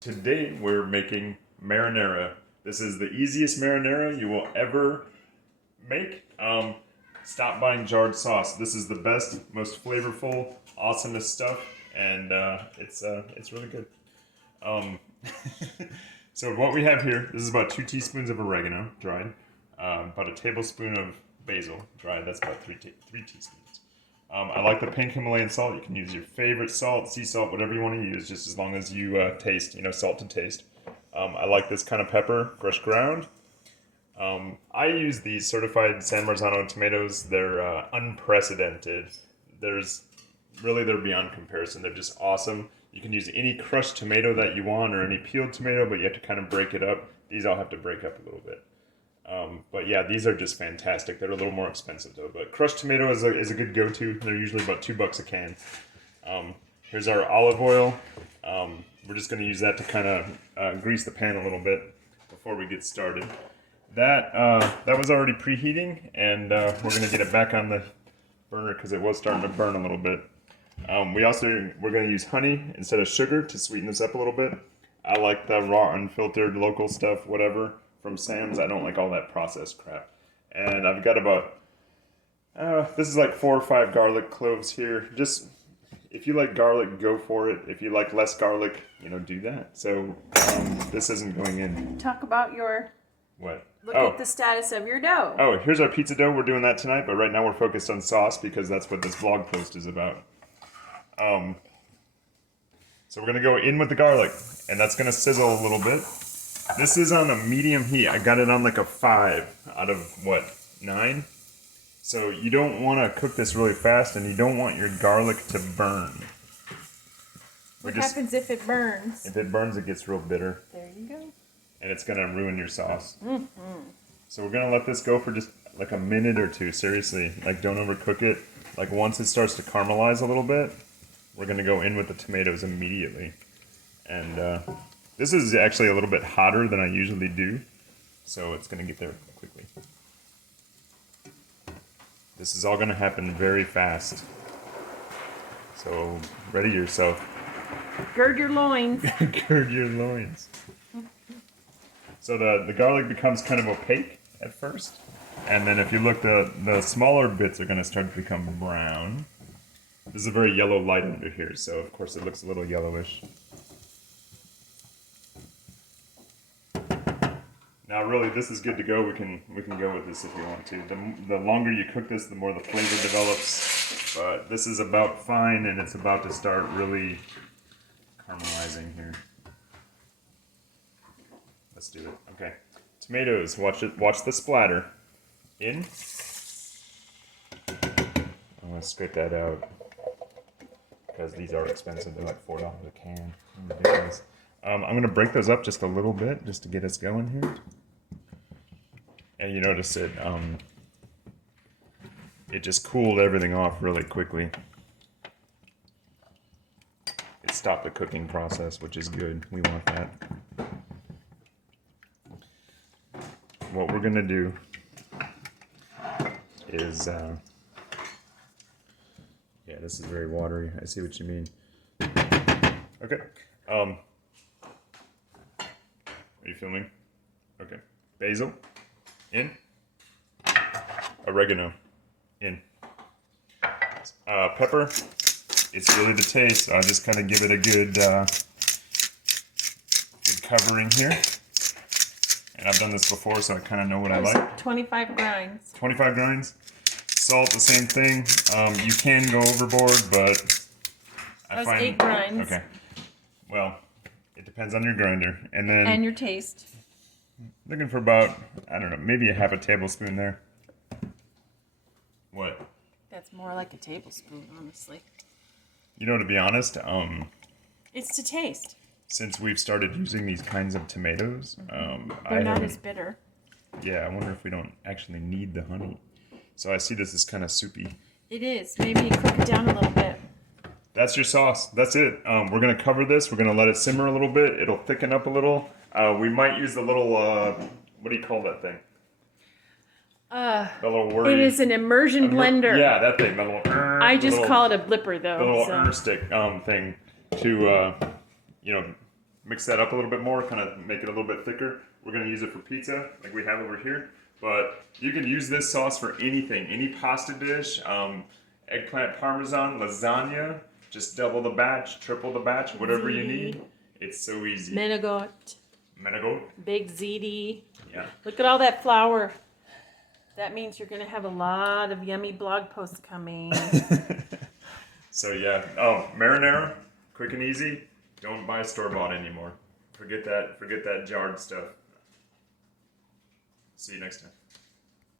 Today we're making marinara. This is the easiest marinara you will ever make. Stop buying jarred sauce. This is the best, most flavorful, awesomest stuff, and it's really good. Um, so what we have here, this is about 2 teaspoons of oregano, dried, about a tablespoon of basil, dried. That's about 3 teaspoons. I like the pink Himalayan salt. You can use your favorite salt, sea salt, whatever you want to use, just as long as you taste, salt to taste. I like this kind of pepper, fresh ground. I use these certified San Marzano tomatoes. They're unprecedented. They're beyond comparison. They're just awesome. You can use any crushed tomato that you want or any peeled tomato, but you have to kind of break it up. These I'll have to break up a little bit. But yeah, these are just fantastic. They're a little more expensive though, but crushed tomato is a good go-to. They're usually about $2 a can. Here's our olive oil. We're just going to use that to kind of grease the pan a little bit before we get started. That was already preheating, and we're going to get it back on the burner because it was starting to burn a little bit. We're going to use honey instead of sugar to sweeten this up a little bit. I like the raw, unfiltered, local stuff, whatever, from Sam's. I don't like all that processed crap. And I've got about, this is like 4 or 5 garlic cloves here. Just, if you like garlic, go for it. If you like less garlic, do that. So this isn't going in. Talk about your... What? Look at the status of your dough. Oh, here's our pizza dough. We're doing that tonight, but right now we're focused on sauce because that's what this vlog post is about. So we're going to go in with the garlic, and that's going to sizzle a little bit. This is on a medium heat. I got it on like a 5 out of, 9? So you don't want to cook this really fast, and you don't want your garlic to burn. What happens if it burns? If it burns, it gets real bitter. There you go. And it's going to ruin your sauce. Mm-hmm. So we're going to let this go for just like a minute or two, seriously. Like, don't overcook it. Like, once it starts to caramelize a little bit, we're going to go in with the tomatoes immediately. And this is actually a little bit hotter than I usually do, so it's going to get there quickly. This is all going to happen very fast. So, ready yourself. Gird your loins. Gird your loins. So the garlic becomes kind of opaque at first, and then if you look, the smaller bits are going to start to become brown. This is a very yellow light under here, so of course it looks a little yellowish. Now really, this is good to go. We can go with this if you want to. The longer you cook this, the more the flavor develops. But this is about fine, and it's about to start really caramelizing here. Let's do it. Okay. Tomatoes. Watch the splatter. In. I'm gonna scrape that out because these are expensive. They're like $4 a can. Ridiculous. I'm gonna break those up just a little bit just to get us going here. And you notice it just cooled everything off really quickly. It stopped the cooking process, which is good. We want that. What we're gonna do is, yeah, this is very watery. I see what you mean. Okay. Are you filming? Okay. Basil. In. Oregano. In. Pepper. It's really the taste. So I'll just kind of give it a good covering here. And I've done this before, so I kind of know what I like. 25 grinds. 25 grinds. Salt, the same thing. You can go overboard, but I find 8 grinds. Okay. Well, it depends on your grinder, and your taste. Looking for about, I don't know, maybe a half a tablespoon there. What? That's more like a tablespoon, honestly. To be honest, it's to taste. Since we've started using these kinds of tomatoes, they're not as bitter. Yeah, I wonder if we don't actually need the honey. So I see this as kind of soupy. It is. Maybe you cook it down a little bit. That's your sauce. That's it. We're going to cover this. We're going to let it simmer a little bit. It'll thicken up a little. We might use the little, what do you call that thing? The little wordy. It is an immersion blender. Yeah, that thing. The little, I just call it a blipper, though. The little stick thing to, mix that up a little bit more, kind of make it a little bit thicker. We're gonna use it for pizza, like we have over here. But you can use this sauce for anything, any pasta dish, eggplant parmesan, lasagna. Just double the batch, triple the batch, whatever you need. It's so easy. Menegot. Menegot. Big ziti. Yeah. Look at all that flour. That means you're going to have a lot of yummy blog posts coming. So yeah. Oh, marinara, quick and easy. Don't buy store-bought anymore. Forget that jarred stuff. See you next time.